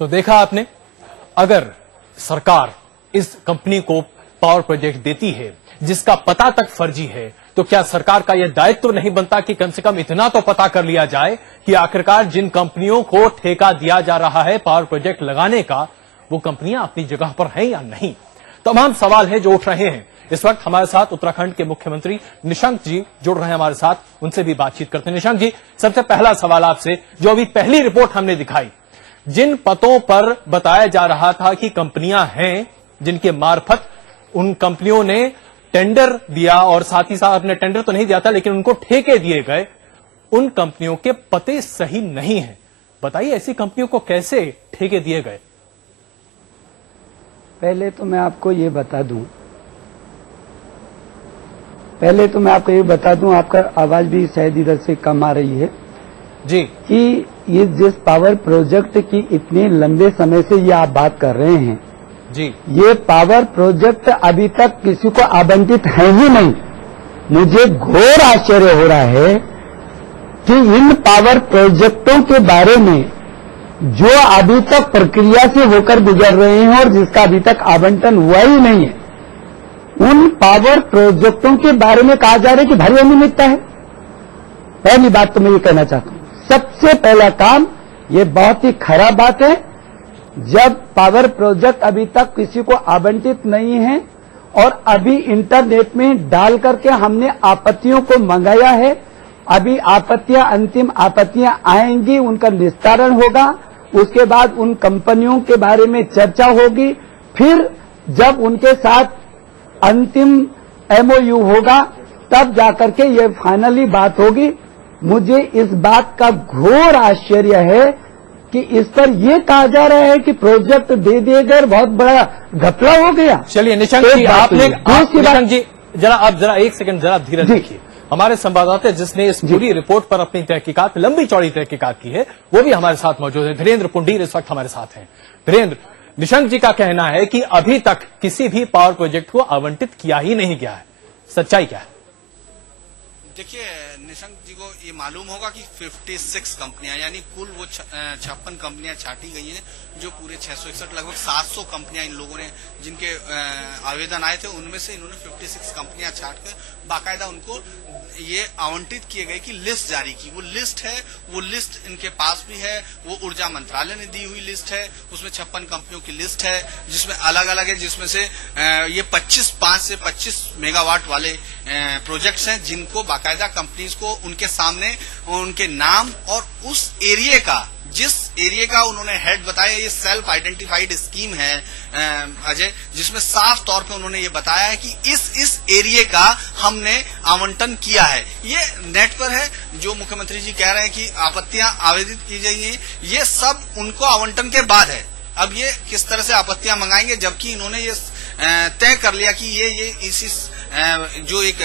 तो देखा आपने, अगर सरकार इस कंपनी को पावर प्रोजेक्ट देती है जिसका पता तक फर्जी है, तो क्या सरकार का यह दायित्व नहीं बनता कि कम से कम इतना तो पता कर लिया जाए कि आखिरकार जिन कंपनियों को ठेका दिया जा रहा है पावर प्रोजेक्ट लगाने का, वो कंपनियां अपनी जगह पर हैं या नहीं। तमाम सवाल है जो उठ रहे हैं। इस वक्त हमारे साथ उत्तराखंड के मुख्यमंत्री निशंक जी जुड़ रहे हैं हमारे साथ, उनसे भी बातचीत करते हैं। निशंक जी, सबसे पहला सवाल आपसे, जो अभी पहली रिपोर्ट हमने दिखाई, जिन पतों पर बताया जा रहा था कि कंपनियां हैं जिनके मार्फत उन कंपनियों ने टेंडर दिया और साथ ही साथ अपने टेंडर तो नहीं दिया था लेकिन उनको ठेके दिए गए, उन कंपनियों के पते सही नहीं हैं। बताइए ऐसी कंपनियों को कैसे ठेके दिए गए? पहले तो मैं आपको ये बता दूं, आपका आवाज भी शायद इधर से कम आ रही है जी, कि ये जिस पावर प्रोजेक्ट की इतने लंबे समय से ये आप बात कर रहे हैं जी, ये पावर प्रोजेक्ट अभी तक किसी को आवंटित है ही नहीं। मुझे घोर आश्चर्य हो रहा है कि इन पावर प्रोजेक्टों के बारे में जो अभी तक प्रक्रिया से होकर गुजर रहे हैं और जिसका अभी तक आवंटन हुआ ही नहीं है, उन पावर प्रोजेक्टों के बारे में कहा जा रहा है कि भारी अनियमितता है। पहली बात तो मैं ये कहना चाहता हूं, सबसे पहला काम, ये बहुत ही खराब बात है जब पावर प्रोजेक्ट अभी तक किसी को आवंटित नहीं है और अभी इंटरनेट में डाल करके हमने आपत्तियों को मंगाया है। अभी आपत्तियां, अंतिम आपत्तियां आएंगी, उनका निस्तारण होगा, उसके बाद उन कंपनियों के बारे में चर्चा होगी, फिर जब उनके साथ अंतिम MOU होगा तब जाकर के ये फाइनली बात होगी। मुझे इस बात का घोर आश्चर्य है कि इस पर यह कहा जा रहा है कि प्रोजेक्ट दे दिए गए, बहुत बड़ा घपला हो गया। चलिए निशंक जी, आपने निशंक जी जरा एक सेकंड जरा धीरज रखिए। हमारे संवाददाता जिसने इस पूरी रिपोर्ट पर अपनी तहकीकात, लंबी चौड़ी तहकीकात की है, वो भी हमारे साथ मौजूद है। धीरेन्द्र पुंडीर इस वक्त हमारे साथ हैं। धीरेन्द्र, निशंक जी का कहना है कि अभी तक किसी भी पावर प्रोजेक्ट को आवंटित किया ही नहीं गया है, सच्चाई क्या है? देखिए, निशंक जी को ये मालूम होगा कि 56 कंपनियां, यानी कुल वो 56 कंपनियां छांटी गई हैं, जो पूरे 661 लगभग 700 कंपनियां इन लोगों ने जिनके आवेदन आए थे, उनमें से इन्होंने 56 कंपनियां छांट कर बाकायदा उनको ये आवंटित किए गए की लिस्ट जारी की। वो लिस्ट है, वो लिस्ट इनके पास भी है, वो ऊर्जा मंत्रालय ने दी हुई लिस्ट है, उसमें 56 कंपनियों की लिस्ट है जिसमें अलग अलग है, जिसमें से ये 5 से 25 मेगावाट वाले प्रोजेक्ट्स हैं जिनको बाकायदा कंपनीज को उनके सामने उनके नाम और उस एरिया का, जिस एरिया का उन्होंने हेड बताया, ये सेल्फ आइडेंटिफाइड स्कीम है अजय, जिसमें साफ तौर पे उन्होंने ये बताया है कि इस एरिया का हमने आवंटन किया है। ये नेट पर है, जो मुख्यमंत्री जी कह रहे हैं कि आपत्तियां आवेदित की गई हैं, ये सब उनको आवंटन के बाद है। अब ये किस तरह से आपत्तियां मंगाएंगे, जबकि इन्होंने ये तय कर लिया कि ये इसी जो एक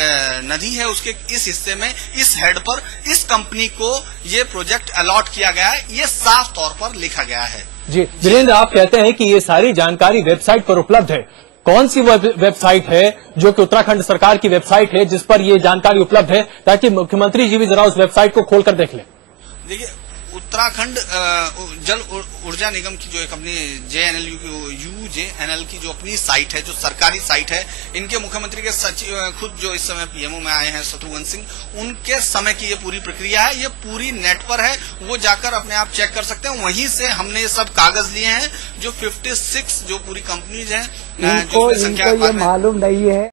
नदी है उसके इस हिस्से में, इस हेड पर इस कंपनी को ये प्रोजेक्ट अलॉट किया गया है, ये साफ तौर पर लिखा गया है। जी धीरेन्द्र, आप कहते हैं कि ये सारी जानकारी वेबसाइट पर उपलब्ध है। कौन सी वेबसाइट है जो कि उत्तराखंड सरकार की वेबसाइट है जिस पर ये जानकारी उपलब्ध है, ताकि मुख्यमंत्री जी भी जरा उस वेबसाइट को खोलकर देख लें? देखिए, उत्तराखंड जल ऊर्जा निगम की जो कंपनी UJNL की जो अपनी साइट है, जो सरकारी साइट है, इनके मुख्यमंत्री के सचिव खुद जो इस समय PMO में आए हैं शत्रुघ्न सिंह, उनके समय की ये पूरी प्रक्रिया है, ये पूरी नेट पर है, वो जाकर अपने आप चेक कर सकते हैं। वहीं से हमने ये सब कागज लिए हैं, जो 56 जो पूरी कंपनीज हैं, इनको ये मालूम नहीं है।